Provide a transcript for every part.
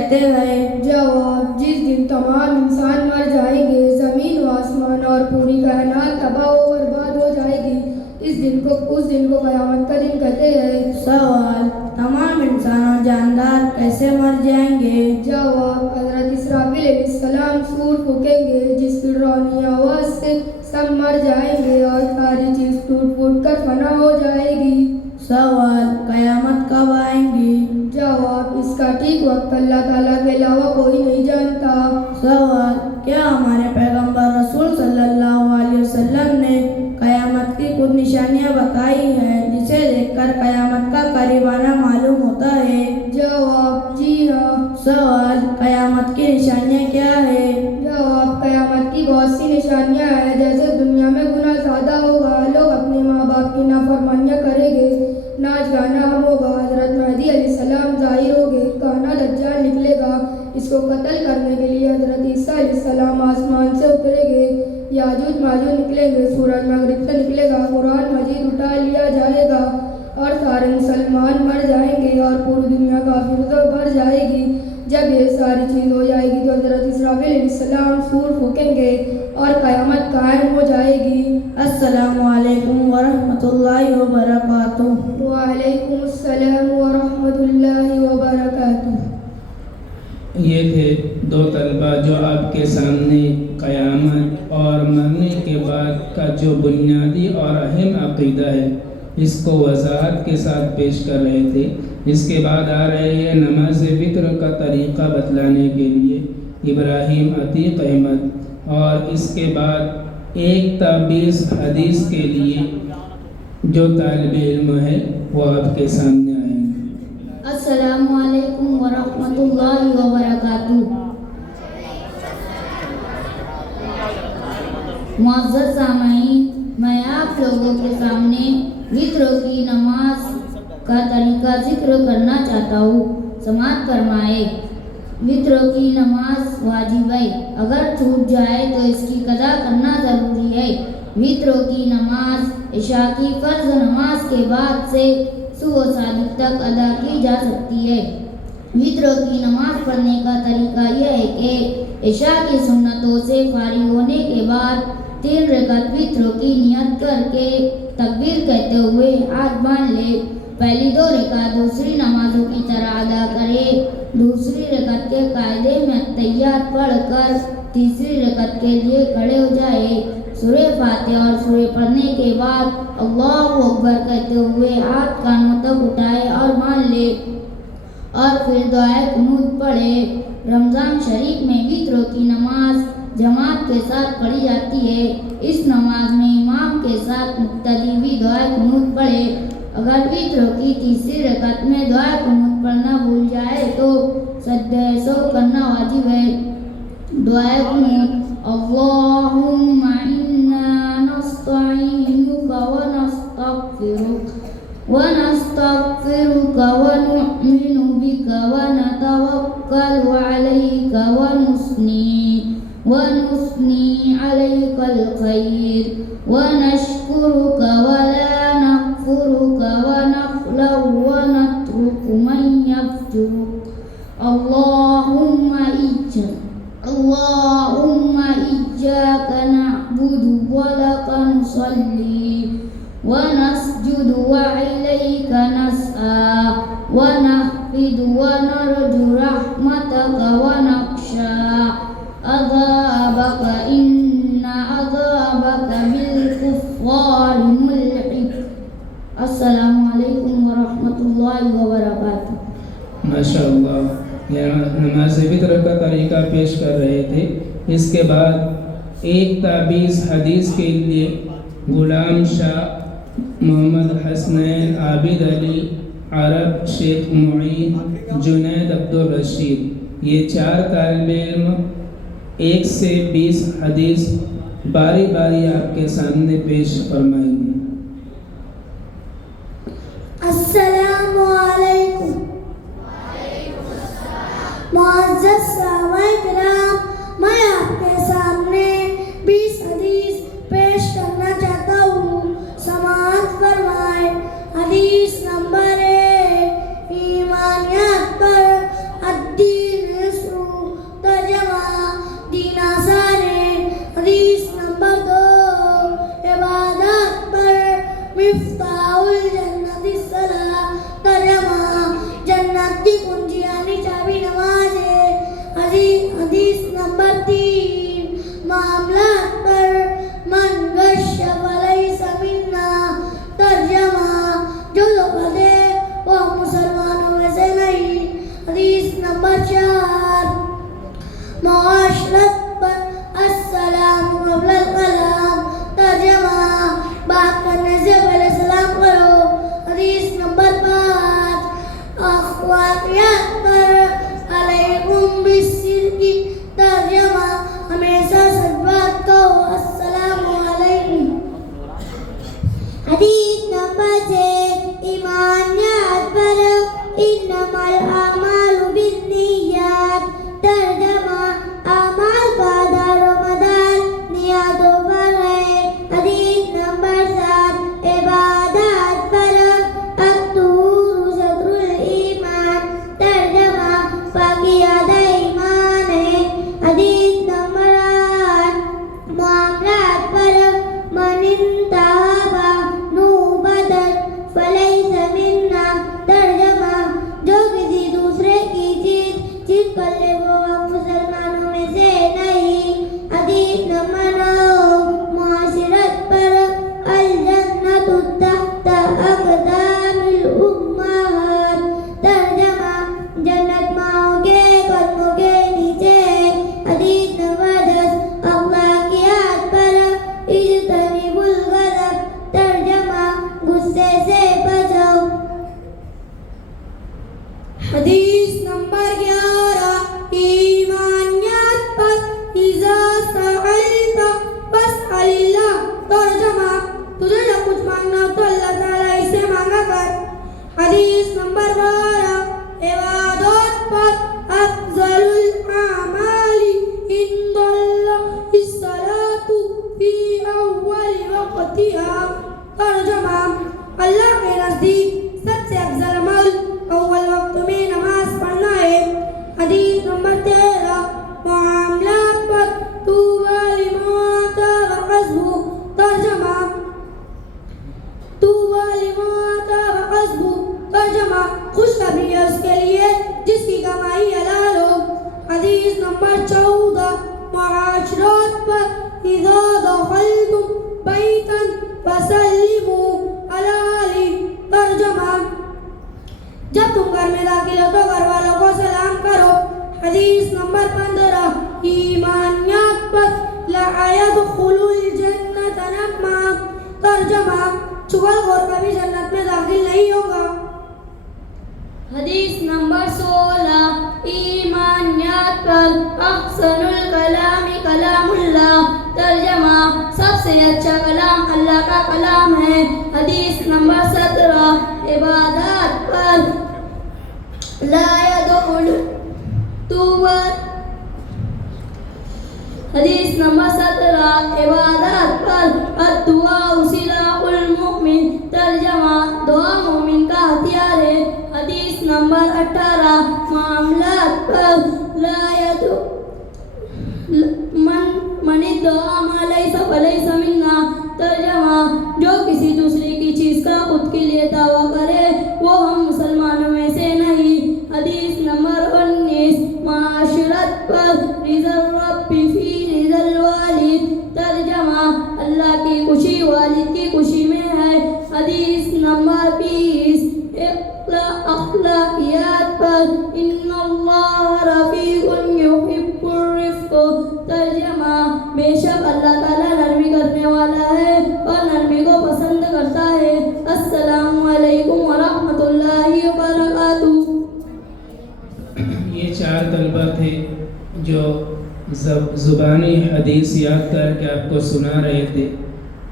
کہتے ہیں؟ جواب: جس دن تمام انسان مر جائیں گے، زمین و آسمان اور پوری کائنات تباہ و برباد ہو جائے گی، اس دن کو قیامت کا دن کہتے ہیں۔ سوال: تمام انسان اور جاندار کیسے مر جائیں گے؟ جواب: حضرت اسرافیل علیہ السلام سور پھونکیں گے، جس کی ڈراؤنی آواز سے سب مر جائیں گے اور ساری چیز ٹوٹ پھوٹ کر فنا ہو جائے گی۔ سوال: قیامت کب آئیں گی؟ جواب: اس کا ٹھیک وقت اللہ تعالیٰ کے علاوہ کوئی نہیں جانتا۔ سوال: کیا ہمارے پیغمبر رسول صلی اللہ علیہ وسلم نے قیامت کی کچھ نشانیاں بتائی ہیں جسے دیکھ کر قیامت کا قریب آنا معلوم ہوتا ہے؟ جواب: جی ہاں۔ سوال: قیامت کی نشانیاں کیا ہیں؟ جواب: قیامت کی بہت سی نشانیاں ہیں، جیسے دنیا میں گناہ زیادہ ہوگا، لوگ اپنے ماں باپ کی نافرمانیاں کریں گے، ناچ گانا ہم ہوگا، حضرت مہدی علیہ السلام ظاہر ہوگے، کانا دجال نکلے گا، اس کو قتل کرنے کے لیے حضرت عیسیٰ علیہ السلام آسمان سے اتریں گے، یاجوج ماجوج نکلیں گے، سورج مغرب سے نکلے گا، قرآن مجید اٹھا لیا جائے گا اور سارے مسلمان مر جائیں گے اور پوری دنیا کافروں سے بھر جائے گی۔ جب یہ ساری چیز ہو جائے گی تو حضرت اسرافیل علیہ السلام سور پھونکیں گے اور قیامت قائم ہو جائے گی۔ السلام علیکم ورحمۃ اللہ وبرکاتہ۔ وعلیکم السلام ورحمۃ اللہ وبرکاتہ۔ یہ تھے دو طلبہ جو آپ کے سامنے قیامت اور مرنے کے بعد کا جو بنیادی اور اہم عقیدہ ہے اس کو وضاحت کے ساتھ پیش کر رہے تھے۔ اس کے بعد آ رہے ہیں نماز وتر کا طریقہ بتلانے کے لیے ابراہیم عتیق احمد، اور اس کے بعد 1 تا 20 حدیث کے لیے جو طالب علم ہے وہ آپ کے سامنے آئیں گے۔ السلام علیکم ورحمۃ اللہ وبرکاتہ۔ معزز سامعین، میں آپ لوگوں کے سامنے وتر کی نماز کا طریقہ ذکر کرنا چاہتا ہوں، سماعت فرمائے۔ وتر کی نماز واجب ہے، اگر چھوٹ جائے تو اس کی قضا کرنا ضروری ہے۔ وتر کی نماز عشاء کی فرض نماز کے بعد سے صبح صادق تک ادا کی جا سکتی ہے۔ وتر کی نماز پڑھنے کا طریقہ یہ ہے کہ عشاء کی سنتوں سے فارغ ہونے کے بعد 3 رکعت وتر کی نیت کر کے تکبیر کہتے ہوئے ہاتھ باندھ لے، پہلی 2 رکعت دوسری نمازوں کی طرح ادا کرے، دوسری رکعت کے قاعدے میں التحیات پڑھ کر تیسری رکعت کے لیے کھڑے ہو جائے، سورہ فاتحہ اور سورہ پڑھنے کے بعد اللہ اکبر کہتے ہوئے ہاتھ کانوں تک اٹھائے اور باندھ لے اور پھر دعائے قنوت پڑھے۔ رمضان شریف میں وتر کی نماز جماعت کے ساتھ پڑھی جاتی ہے۔ اس نماز میں امام کے ساتھ مقتدی بھی دعائے قنوت پڑھے۔ اگر وتر کی تیسری رکعت میں دعائے قنوت پڑھنا بھول جائے تو سجدہ سہو کرنا واجب ہے۔ دعائے قنوت: اللہم انا نستعینک ونستغفرک ونؤمن بک ونتوکل علیک ونثنی علیک الخیر ونشکرک ولا نکفرک ونخلع ونترک من یفجرک اللہم ایاک نعبد ولک نصلی ونسجد وإلیک نسعی ونحفد ونرجو رحمتک ونخشى عذابک ان عذابک بالکفار ملحق۔ السلام علیکم ورحمۃ اللہ وبرکاتہ۔ ماشاء اللہ، یہ نماز وتر کا طریقہ پیش کر رہے تھے۔ اس کے بعد 1 تا 20 حدیث کے لیے غلام شاہ، محمد حسنین، عابد علی، عرب، شیخ معین، جنید عبدالرشید، یہ 4 طالب علم 1 سے 20 حدیث باری باری آپ کے سامنے پیش فرمائیں گے۔ السلام علیکم۔ معزز سامعین کرام، میں آپ کے سامنے 20 حدیث پیش کرنا چاہتا ہوں، سماعت فرمائے۔ حدیث نمبر 1، ایمانیات پر الدین معاملات پر من غش فلیس منا، ترجمہ جو دھوکہ دے وہ مسلمانوں میں سے نہیں۔ حدیث نمبر 4، معاشرت پر السلام قبل الکلام، ترجمہ بات کرنے سے پہلے سلام کرو۔ حدیث نمبر 5، اخلاقیات پر علیکم بالصدق، ترجمہ ہمیشہ سچ بات کہو۔ السلام علیکم۔ حدیث نمبر 6، ایمانیات پر انما الاعمال بالنیات، ترجمہ اعمال کا دار و مدار نیتوں پر ہے۔ حدیث نمبر 7، عبادات پر الطہور شطر الایمان، ترجمہ پاکی آدھا ایمان ہے۔ حدیث نمبر 8، معاملات پر من انتہب نوبۃ فلیس منا، ترجمہ جو کسی دوسرے کی چیز چیز کر لے وہ مسلمانوں میں سے نہیں۔ حدیث نمبر 9، معاشرت پر الجنت تحت اقدام الامہات، ترجمہ جنت ماؤں کے قدموں کے نیچے ہے۔ حدیث نمبر 10، اخلاقیات پر اجتنبوا الغضب، ترجمہ غصے سے بچو۔ حدیث نمبر 11، ایمانیات پر اذا سألت فاسأل اللہ، ترجمہ تجھے جب کچھ مانگنا ہو تو اللہ تعالیٰ اس سے مانگا کر۔ حدیث نمبر 12، عبادات پر افضل الاعمال عند اللہ الصلاۃ فی اول وقتها، ترجمہ اللہ کے نزدیک سب سے افضل عمل اول وقت میں نماز پڑھنا ہے۔ حدیث نمبر 13، معاملات پر طوبی لمن تاب حسبہ، ترجمہ طوبی لمن تاب حسبہ، ترجمہ خوشخبری ہے اس کے لیے جس کی کمائی حلال ہو۔ حدیث نمبر 14، معاشرات پر اذا دخلتم بیتا فسلموا علی اہلہ، ترجمہ جب تم گھر میں داخل ہو تو گھر والوں کو سلام کرو۔ حدیث نمبر 15، ایمانیات پر لا يدخل الجنۃ نمام، ترجمہ چغل خور کبھی جنت میں داخل نہیں ہوگا۔ حدیث نمبر 16، ایمانیات پر احسن الکلام کلام اللہ، ترجمہ سب سے اچھا کلام اللہ کا کلام ہے۔ حدیث نمبر 17، عبادات پر لا يدخل حدیث نمبر 17، عبادات پر الدعاء سلاح المؤمن، ترجمہ دعا مومن کا ہتھیار ہے۔ حدیث نمبر 18، معاملات پر لا من ادعا ما لیس فلیس منا، ترجمہ جو کسی دوسرے کی چیز کا خود کے لیے دعویٰ کرے وہ ہم مسلمانوں میں سے نہیں۔ حدیث نمبر 19، معاشرت پر رضا الرب فی رضا الوالد، ترجمہ اللہ کی خوشی والد کی خوشی میں ہے۔ حدیث نمبر 20، اخلاقیات پر ان اللہ رفیق یحب الرفق، ترجمہ بے شک اللہ تعالیٰ نرمی کرنے والا ہے اور نرمی کو پسند کرتا ہے۔ السلام علیکم ورحمۃ اللہ وبرکاتہ۔ یہ 4 طلبہ تھے جو زبانی حدیث یاد کر کے آپ کو سنا رہے تھے۔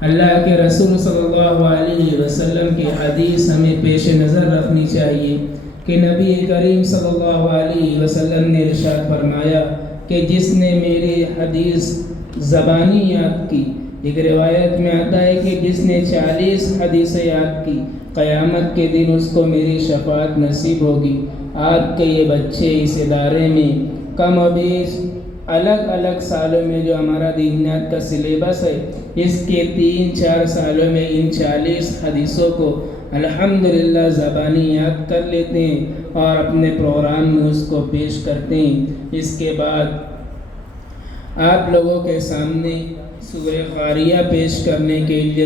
اللہ کے رسول صلی اللہ علیہ وسلم کی حدیث ہمیں پیش نظر رکھنی چاہیے کہ نبی کریم صلی اللہ علیہ وسلم نے ارشاد فرمایا کہ جس نے میری حدیث زبانی یاد کی، ایک روایت میں آتا ہے کہ جس نے 40 حدیثیں یاد کی قیامت کے دن اس کو میری شفاعت نصیب ہوگی۔ آپ کے یہ بچے اس ادارے میں کم و بیش الگ الگ سالوں میں جو ہمارا دینیات کا سلیبس ہے اس کے 3-4 سالوں میں ان 40 حدیثوں کو الحمدللہ زبانی یاد کر لیتے ہیں اور اپنے پروگرام میں اس کو پیش کرتے ہیں۔ اس کے بعد آپ لوگوں کے سامنے سورہ قاریہ پیش کرنے کے لیے